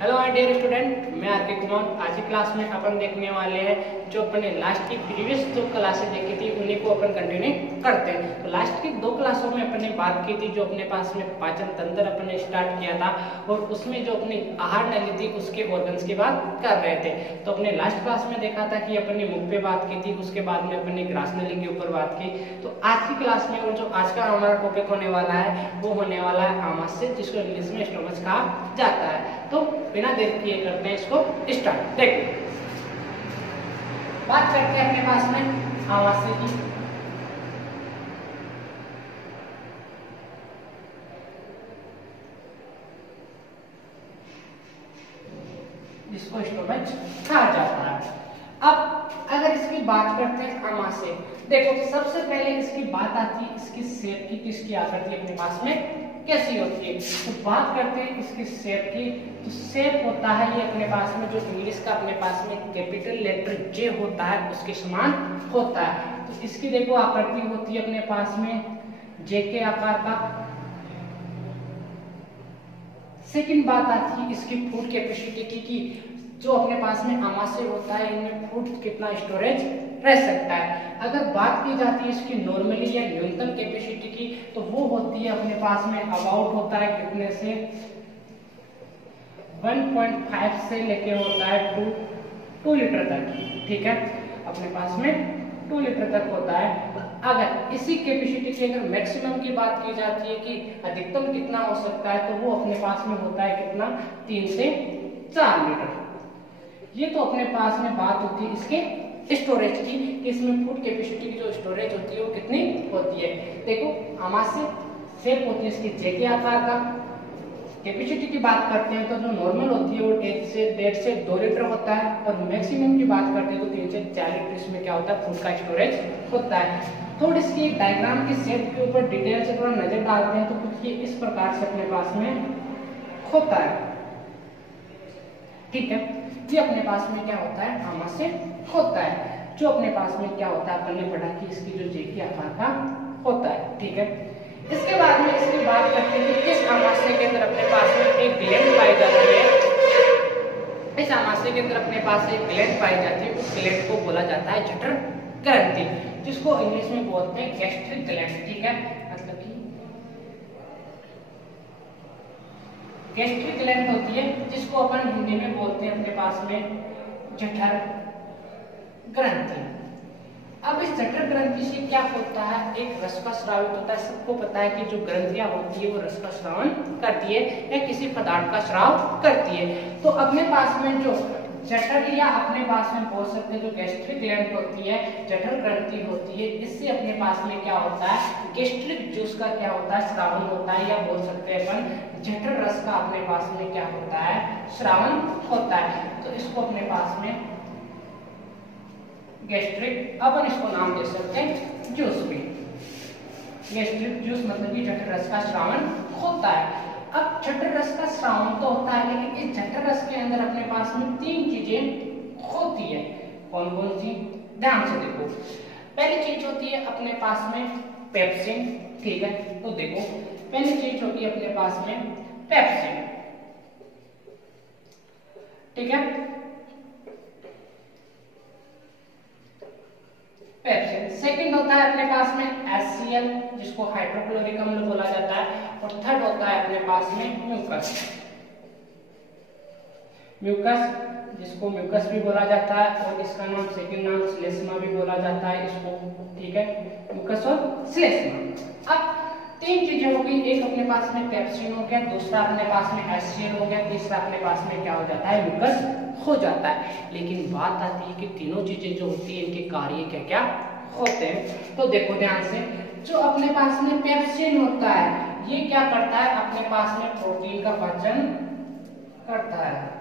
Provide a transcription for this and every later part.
Hello my dear student, मैं are के कुमार। आज की क्लास में अपन देखने वाले हैं जो अपने लास्ट की प्रीवियस 2 क्लासें देखी थी उन्हीं को अपन कंटिन्यू करते हैं। तो लास्ट की 2 क्लासों में अपन ने बात की थी जो अपने पास में पाचन तंत्र अपन ने स्टार्ट किया था और उसमें जो अपनी आहार नली थी उसके ऑर्गन्स की बात कर रहे थे। तो अपने लास्ट क्लास में देखा था कि अपन ने मुख पे बात की थी, उसके बाद में अपन ने ग्रास नली के ऊपर बात की। तो आज की क्लास में और जो आज का हमारा टॉपिक होने वाला है वो होने वाला है आमाशय, जिसको इंग्लिश में स्टोमच कहा जाता है। तो बिना देर किए करते हैं इसको स्टार्ट। देखो, बात करते हैं अपने पास में आमाशय की। जिसको स्टोमच कहा जाता है। अब अगर इसकी बात करते हैं आमाशय, देखो सबसे पहले इसकी बात आती है इसकी शेप की, किसकी आकृति अपने पास में कैसी होती है। तो बात करते हैं इसकी शेप की। तो शेप होता है ये अपने पास में जो इंग्लिश का अपने पास में कैपिटल लेटर जे होता है उसके समान होता है। तो इसकी देखो आकृति होती है अपने पास में जे के आकार का। सेकंड बात आती है इसकी फूड कैपेसिटी की, जो अपने पास में आमाशय होता है इनमें फूड कितना स्टोरेज रह सकता है। अगर बात की जाती है इसकी नॉर्मली या न्यूनतम कैपेसिटी की, तो वो होती है अपने पास में अबाउट होता है कितने से 1.5 से लेके होता है 2 लीटर तक। ठीक है, अपने पास में 2 लीटर तक होता है। अगर इसी कैपेसिटी की अगर मैक्सिमम की बात की जाती है कि अधिकतम कितना हो सकता है, तो वो अपने पास में होता है कितना 3 से 4 लीटर। ये तो अपने पास में बात होती है इसके स्टोरेज की कि इसमें फूड कैपेसिटी की जो स्टोरेज होती है वो कितनी होती है। देखो आमाशय शेप होती है इसकी जे के आकार का। कैपेसिटी की बात करते हैं तो जो नॉर्मल होती है वो 1.5 से 2 लीटर होता है और मैक्सिमम की बात करते हैं तो 3 से 4 लीटर इसमें क्या होता है फूड का स्टोरेज होता है। थोड़ी इसकी डायग्राम की शेप के ऊपर डिटेल से थोड़ा नजर डालते हैं तो कुछ ये इस प्रकार से अपने पास में होता है। ठीक है, ये अपने पास में क्या होता है आमाशय होता है, जो अपने पास में क्या होता है अपन ने पढ़ा कि इसकी जो जे के आकार का होता है। ठीक है, इसके बाद में इसकी बात करते हैं कि इस आमाशय के अंदर अपने पास में एक ग्लैंड पाई जाती है। इस आमाशय के अंदर अपने पास एक ग्लैंड पाई जाती है, उस ग्लैंड को बोला जाता है जठर ग्रंथि, जिसको इंग्लिश में बोलते हैं गैस्ट्रिक ग्लैंड। ठीक है, मतलब कि गैस्ट्रिक ग्लैंड होती है जिसको अपन हिंदी में बोलते हैं अपने पास में जठर ग्रंथि। अब इस जठर ग्रंथि से क्या होता है, एक रस का स्रावित होता है। सबको पता है कि जो ग्रंथियां होती है वो रस का स्रावन करती है या किसी पदार्थ का स्राव करती है। तो अपने पास में जो जठर या अपने पास में बोल सकते हैं जो गैस्ट्रिक ग्लैंड होती है, जठर ग्रंथि होती है, इससे अपने पास में क्या होता है गैस्ट्रिक जूस का क्या होता है स्रावन होता है, या बोल सकते हैं अपन जठर रस का अपने पास में क्या होता है स्रावन होता है। तो इसको अपने पास में गैस्ट्रिक, अपन इसको नाम दे सकते हैं जूस भी। गैस्ट्रिक जूस मतलब कि जठर रस का स्रावन होता है। अब जठर रस का स्रावन तो होता है, लेकिन इस जठर रस के अंदर अपने पास में 3 चीजें होती है। कौन कौन सी, ध्यान से देखो। पहली चीज होती है अपने पास में पेप्सिन। ठीक है, तो देखो पहली चीज होती है अपने पास में पेप्सिन। ठीक है, पेप्सिन। सेकंड होता है अपने पास में HCl, जिसको हाइड्रोक्लोरिक अम्ल बोला जाता है। और थर्ड होता है अपने पास में म्यूकस। म्यूकस, जिसको म्यूकस भी बोला जाता है और इसका नाम सेकंड नाम श्लेष्मा भी बोला जाता है इसको। ठीक है, म्यूकस और श्लेष्मा। अब 3 चीजें हो गई, एक अपने पास में पेप्सिन हो गया, दूसरा अपने पास में HCl हो गया, तीसरा अपने पास में क्या हो जाता है म्यूकस हो जाता है। लेकिन बात आती है कि तीनों चीजें जो होती है इनके कार्य क्या क्या होते हैं। तो देखो ध्यान से, जो अपने पास में पेप्सिन होता है ये क्या करता है अपने पास में प्रोटीन का पाचन करता है।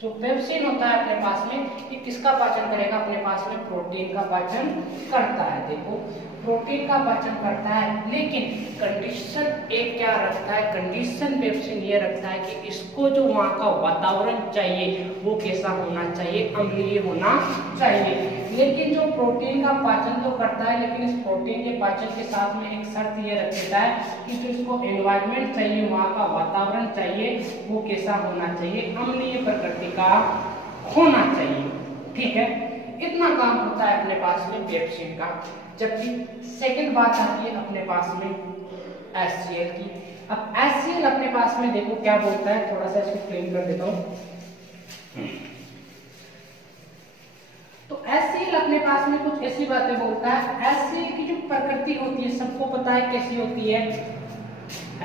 जो पेप्सिन होता है अपने पास में ये किसका पाचन करेगा, अपने पास में प्रोटीन का पाचन करता है। देखो प्रोटीन का पाचन करता है, लेकिन कंडीशन एक क्या रखता है, कंडीशन पेप्सिन ये रखता है कि इसको जो वहाँ का वातावरण चाहिए वो कैसा होना चाहिए, अम्लीय होना चाहिए। लेकिन जो प्रोटीन का पाचन तो करता है, लेकिन इस प्रोटीन के पाचन के साथ में एक शर्त ये रख देता है कि जो इसको एनवायरनमेंट चाहिए, वहाँ का वातावरण चाहिए, वो कैसा होना चाहिए, अम्लीय प्रकृति का होना चाहिए। ठीक है, इतना काम होता है अपने पास में पेप्सिन का। जबकि सेकंड बात आती है अपने पास में HCl की। अब HCl अपने पास में देखो क्या बोलता है, थोड़ा सा इसको क्लीन कर देता हूं। तो HCl अपने पास में कुछ ऐसी बातें बोलता है। HCl की जो प्रकृति होती है सबको पता है कैसी होती है।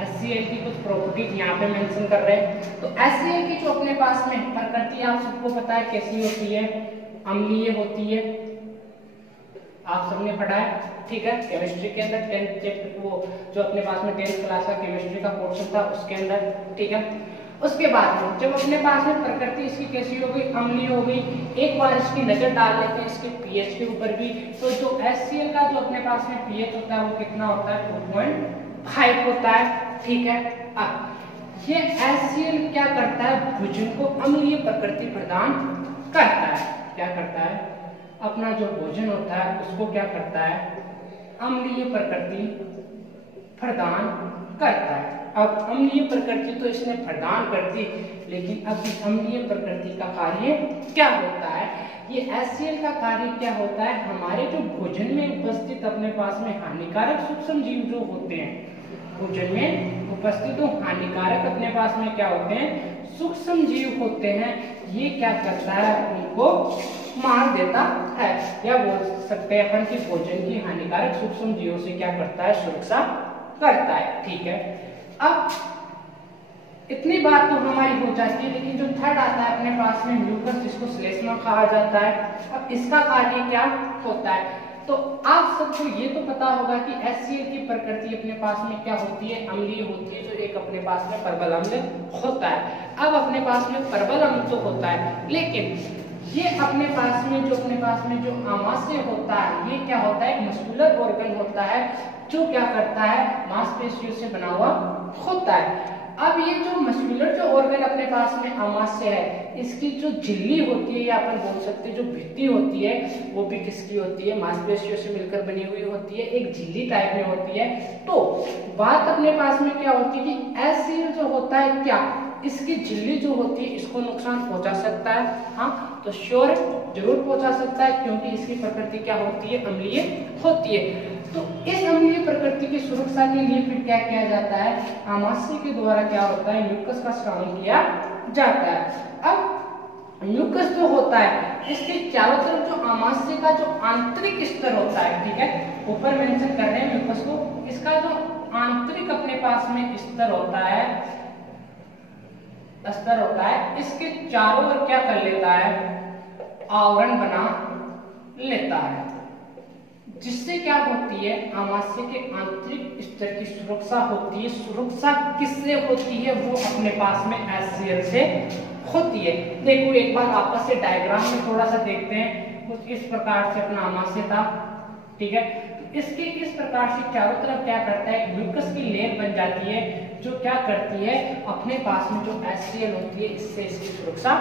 HCl की कुछ प्रॉपर्टीज यहाँ पे मेंशन कर रहे हैं। तो HCl की जो अपने पास में प्रकृति आप सबको पता है कैसी होती है, अम्लीय होती है। आप सबने पढ़ा है, ठीक है, केमिस्ट्री के अंदर 10th चैप्टर, वो जो अपने पास में 10th क्लास का केमिस्ट्री का पोर्शन था उसके अंदर, ठीक है। उसके बाद में जब अपने पास में प्रकृति इसकी कैसी हो गई, अम्लीय हो गई, एक बार इसकी नजर डाल लेते हैं इसके पीएच के ऊपर भी। तो जो HCl का जो अपने पास में पीएच होता है वो कितना होता है, 2.5 होता है, ठीक है। अब ये HCl क्या करता है, भोजन को अम्लीय प्रकृति प्रदान करता है। क्या करता है, अपना जो भोजन होता है उसको क्या करता है, अम्लीय प्रकृति प्रदान करता है। अब अम्लीय प्रकृति तो इसने प्रदान कर दी, लेकिन अब इस अम्लीय प्रकृति का कार्य क्या होता है, ये HCl का कार्य क्या होता है, हमारे जो भोजन में उपस्थित अपने पास में हानिकारक सूक्ष्म जीव जो होते हैं, भोजन में उपस्थित जो हानिकारक अपने पास में क्या होते हैं, सूक्ष्म जीव होते हैं, ये क्या करता है, उनको मार देता है। या बोल सकते हैं अपन की भोजन की हानिकारक सूक्ष्म जीवों से क्या करता है, सुरक्षा करता है। ठीक है, अब इतनी बात तो हमारी हो जाती है, लेकिन जो थर्ड आता है अपने पास में म्यूकस, जिसको श्लेष्मा कहा जाता है। अब इसका कार्य क्या होता है, तो आप सबको ये तो पता होगा कि HCl की प्रकृति अपने पास में क्या होती है, अम्लीय होती है, जो एक अपने पास में प्रबल अम्ल होता है। अब अपने पास में प्रबल अम्ल तो होता है, लेकिन ये अपने पास में जो आमाशय होता है, ये क्या होता है, एक मस्कुलर ऑर्गन होता है, जो क्या करता है, मांसपेशियों से बना हुआ होता है। अब ये जो मस्कुलर जो ऑर्गन अपने पास में आमाशय है, इसकी जो झिल्ली होती है या अपन बोल सकते हैं जो भित्ति होती है, वो भी किसकी होती है, मांसपेशियों से मिलकर बनी हुई होती है, एक झिल्ली टाइप में होती है। तो बात अपने पास में क्या होती है कि HCl जो होता है, क्या इसकी झिल्ली जो होती है इसको नुकसान पहुंचा सकता है? हाँ, तो श्योर जरूर पहुंचा सकता है, क्योंकि इसकी प्रकृति क्या होती है, अम्लीय होती है। तो इस अम्लीय प्रकृति की सुरक्षा के लिए फिर क्या किया जाता है, आमाशय के द्वारा क्या होता है, म्यूकस का स्राव किया जाता है। अब म्यूकस जो होता है, इसके चारों तरफ जो आमाशय का जो आंतरिक स्तर होता है, ठीक है, ऊपर मेंशन कर रहे हैं म्यूकस को, इसका जो आंतरिक अपने पास में स्तर होता है, इसके चारों ओर क्या कर लेता है, आवरण बना लेता है, जिससे क्या होती है, आमाशय के आंतरिक स्तर की सुरक्षा होती है। सुरक्षा किससे होती है, वो अपने पास में HCl से होती है। देखो एक बार आपस से डायग्राम में थोड़ा सा देखते हैं, कुछ इस प्रकार से अपना आमाशय था, ठीक है। इसके इस प्रकार से चारों तरफ क्या करता है, म्यूकस की लेयर बन जाती है, जो क्या करती है, अपने पास में जो HCl होती है इससे इसकी सुरक्षा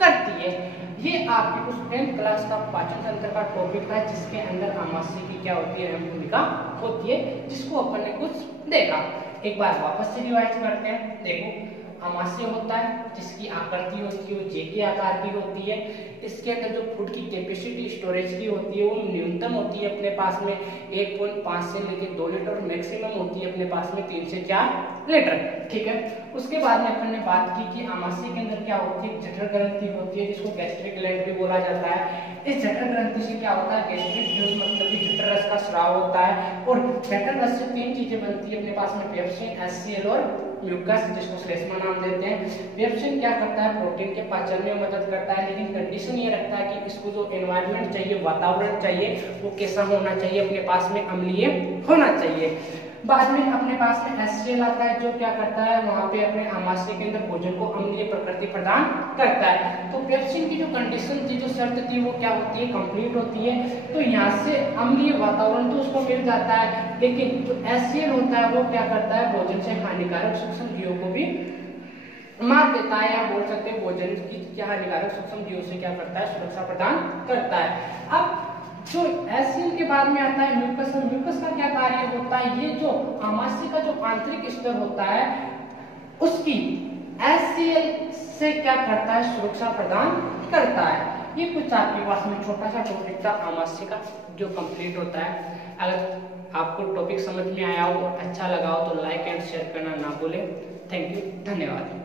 करती है। ये आपकी उस 10th क्लास का पाचन तंत्र का टॉपिक है, जिसके अंदर आमाशय की क्या होती है, अहम भूमिका होती है, जिसको अपन ने कुछ देखा। एक बार वापस से रिवाइज करते हैं। देखो आमाशय होता है, जिसकी आकृति होती है वो जे के आकार की होती है। इसके अंदर जो फूड की कैपेसिटी स्टोरेज की होती है वो न्यूनतम होती है अपने पास में 1.5 से लेकर 2 लीटर, मैक्सिमम होती है अपने पास में 3 से 4 लीटर, ठीक है। उसके बाद में अपन ने बात की कि आमाशय के अंदर क्या होती है, जठर ग्रंथि होती है, जिसको गैस्ट्रिक ग्लैंड भी बोला जाता है। इस जठर ग्रंथि से क्या होता है, गैस्ट्रिक जूस मतलब कि जठर रस का स्राव होता है, और जठर रस से 3 चीजें बनती है अपने पास में, पेप्सिन, HCl और म्यूकस, जिसको श्लेष्मा नाम देते हैं। पेप्सिन क्या करता है, प्रोटीन के पाचन में मदद करता है, लेकिन कंडीशन ये रखता है कि इसको जो एनवायरनमेंट चाहिए, वातावरण चाहिए, वो कैसा होना चाहिए, अपने पास में अम्लीय होना चाहिए। बाद में अपने पास में HCl आता है जो क्या करता है वहां पे अपने आमाशय के अंदर भोजन को अम्लीय प्रकृति प्रदान करता है। तो पेप्सिन की जो कंडीशन थी, जो शर्त थी, वो क्या होती है, कंप्लीट होती है। तो यहाँ से अम्लीय वातावरण तो उसको मिल जाता है, लेकिन जो HCl होता है वो क्या करता है, भोजन से हानिकारक सूक्ष्म जीवों को भी मार देता है, या बोल सकते हैं भोजन की हानिकारक सूक्ष्म जीवों से क्या करता है, सुरक्षा प्रदान करता है। अब जो HCl के बाद में आता है म्यूकस। म्यूकस का क्या कार्य होता है, ये जो आमाशय का जो आंतरिक स्तर होता है उसकी HCl से क्या करता है, सुरक्षा प्रदान करता है। ये कुछ आपके पास में छोटा सा टॉपिक था आमाशय का जो कंप्लीट होता है। अगर आपको टॉपिक समझ में आया हो और अच्छा लगा हो तो लाइक एंड शेयर करना ना भूलें। थैंक यू, धन्यवाद।